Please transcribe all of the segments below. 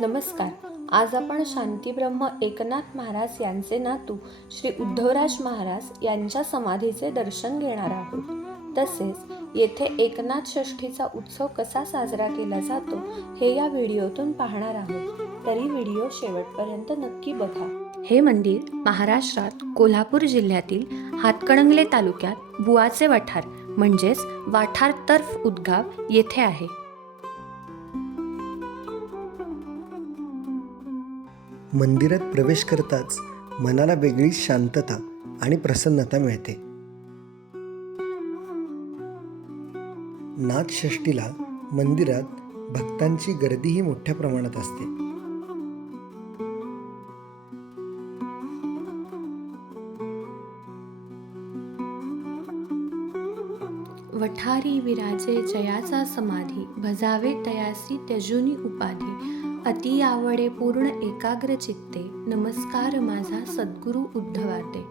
नमस्कार. आज आपण शांतीब्रह्म एकनाथ महाराज यांचे नातू श्री उद्धवराज महाराज यांच्या समाधीचे दर्शन घेणार आहोत. तसेच येथे एकनाथ षष्ठीचा उत्सव कसा साजरा केला जातो हे या व्हिडिओतून पाहणार आहोत. तरी व्हिडिओ शेवटपर्यंत नक्की बघा. हे मंदिर महाराष्ट्रात कोल्हापूर जिल्ह्यातील हातकणंगले तालुक्यात बुवाचे वठार म्हणजेच वाठार तर्फ उदगाव येथे आहे. मंदिरात प्रवेश करताच मनाला वेगळी शांतता आणि प्रसन्नता मिळते. नाथषष्ठीला मंदिरात भक्तांची गर्दीही मोठ्या प्रमाणात असते. वठारी विराजे जयाचा समाधी, भजावे तयासी त्यजुनी उपाधी, अति आवडे पूर्ण एकाग्र चित्ते, नमस्कार माझा सद्गुरु उद्धवाते.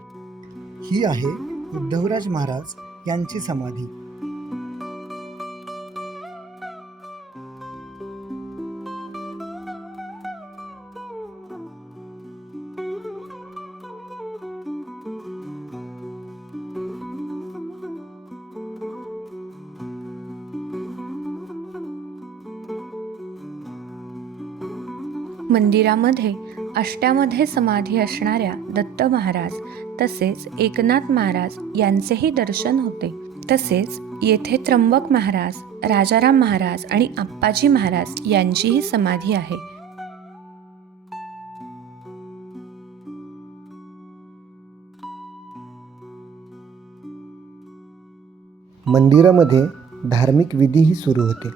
ही आहे उद्धवराज महाराज यांची समाधी. मंदिरामध्ये अष्ट्यामध्ये समाधी असणाऱ्या दत्त महाराज तसेच एकनाथ महाराज यांचेही दर्शन होते. तसेच येथे त्र्यंबक महाराज, राजाराम महाराज आणि आप्पाजी महाराज यांचीही समाधी आहे. मंदिरामध्ये धार्मिक विधीही सुरू होते.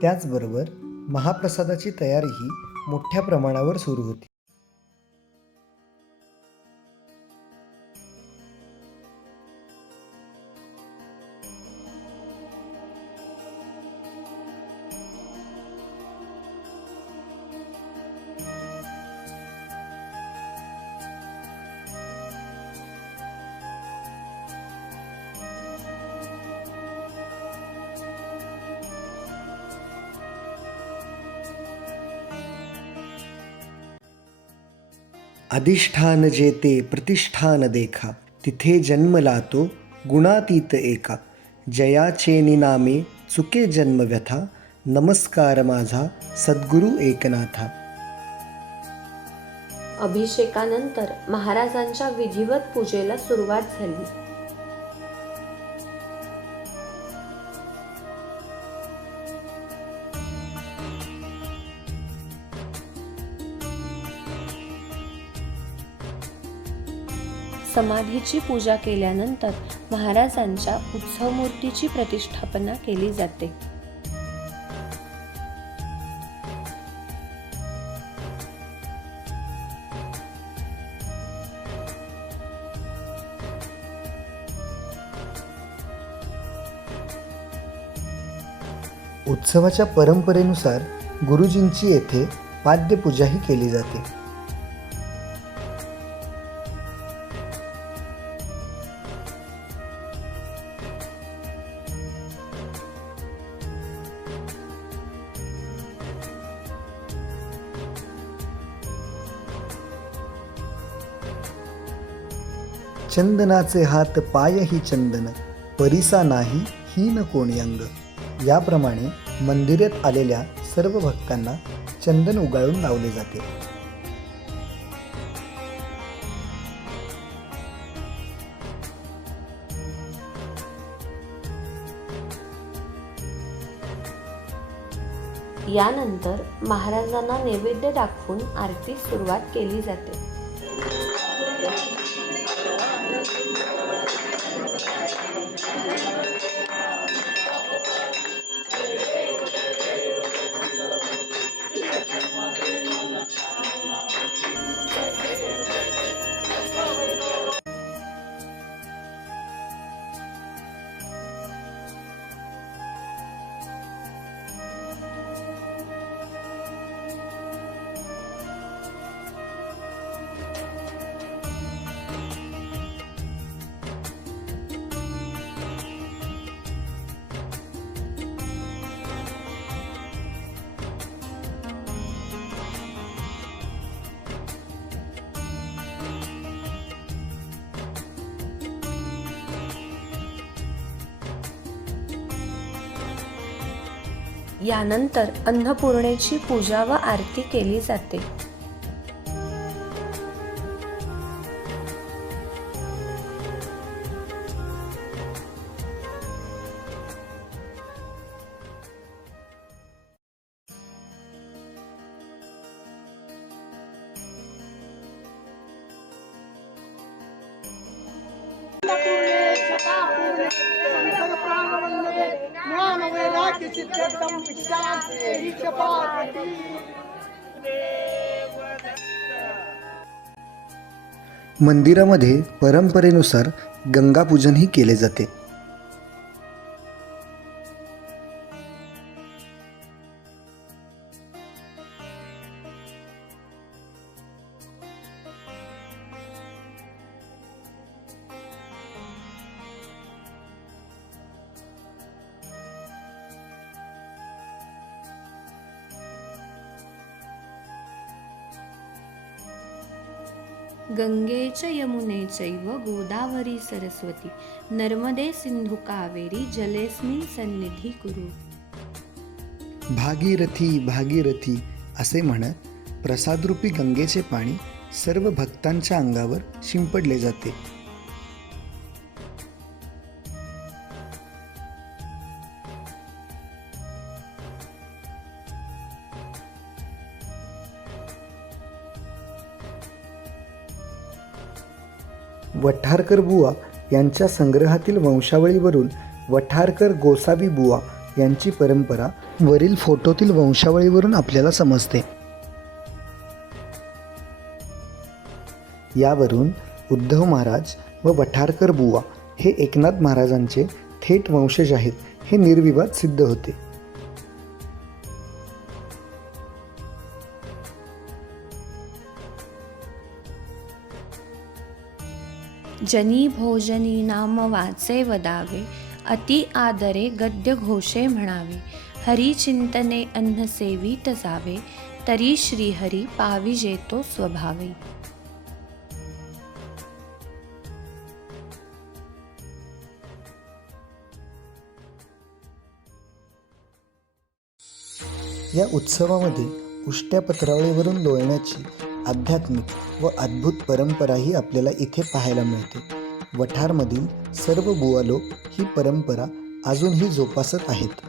त्याचबरोबर महाप्रसादाची तयारीही मोठ्या प्रमाणावर सुरू होती. अधिष्ठान जेते प्रतिष्ठान देखा, तिथे जन्म लातो गुणातीत एका, जयाचे निनामे चुके जन्म व्यथा, नमस्कार माझा सद्गुरु एकनाथा. अभिषेकानंतर महाराजांच्या विधिवत पूजेला सुरुवात झाली. समाधीची पूजा केल्यानंतर महाराजांच्या उत्सव मूर्तीची प्रतिष्ठापना केली जाते. उत्सवाच्या परंपरेनुसार गुरुजींची येथे पाद्यपूजाही केली जाते. चंदनाचे हात पायही चंदन, परिसा नाही हीन कोणी अंग. याप्रमाणे मंदिरात आलेल्या सर्व भक्तांना चंदन उगाळून लावले जाते. यानंतर महाराजांना नैवेद्य दाखवून आरतीस सुरुवात केली जाते. यानंतर अन्नपूर्णेची पूजा व आरती केली जाते. मंदिरामध्ये परंपरेनुसार गंगापूजनही केले जाते. गंगे च यमुने चैव गोदावरी सरस्वती नर्मदे सिंधू कावेरी जलेस्मिन् सन्निधी कुरु. भागीरथी भागीरथी असे म्हणत प्रसादरूपी गंगेचे पाणी सर्व भक्तांच्या अंगावर शिंपडले जाते. वठारकर बुवा यांच्या संग्रहातील वंशावळीवरून वठारकर गोसावी बुवा यांची परंपरा वरील फोटोतील वंशावळीवरून आपल्याला समजते. यावरून उद्धव महाराज व वठारकर बुवा हे एकनाथ महाराजांचे थेट वंशज आहेत हे निर्विवाद सिद्ध होते. जनी भोजनी नाम वाचे वदावे अति आदरे गद्य घोषे म्हणावे. हरी चिंतने अन्न सेवित जावे तरी श्रीहरी पाविजेतो स्वभावे. या उत्सवामध्ये उष्ट्या पत्रावळीवरून लोळण्याची आध्यात्मिक व अद्भुत परंपराही आपल्याला इथे पाहायला मिळते. वठारमधील सर्व बुवा लोक ही परंपरा अजूनही जोपासत आहेत.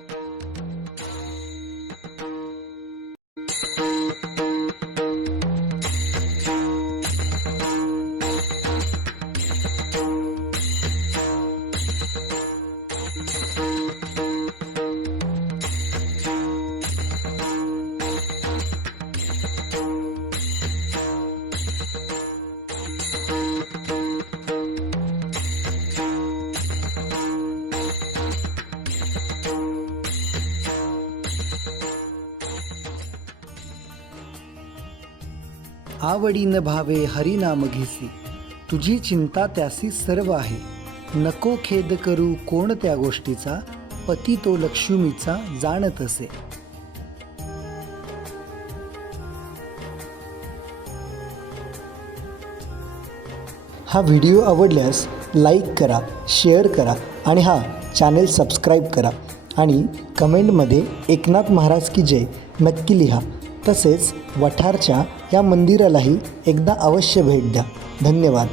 आवडी न भावे हरिनाम घेसी तुझी चिंता त्यासी सर्व आहे. नको खेद करू कोण त्या गोष्टीचा पती तो लक्ष्मीचा जाणत असे. हा व्हिडिओ आवडल्यास लाईक करा, शेअर करा आणि हा चॅनल सबस्क्राईब करा आणि कमेंटमध्ये एकनाथ महाराज की जय नक्की लिहा. तसेच वठारच्या या मंदिरालाही एकदा अवश्य भेट द्या. धन्यवाद.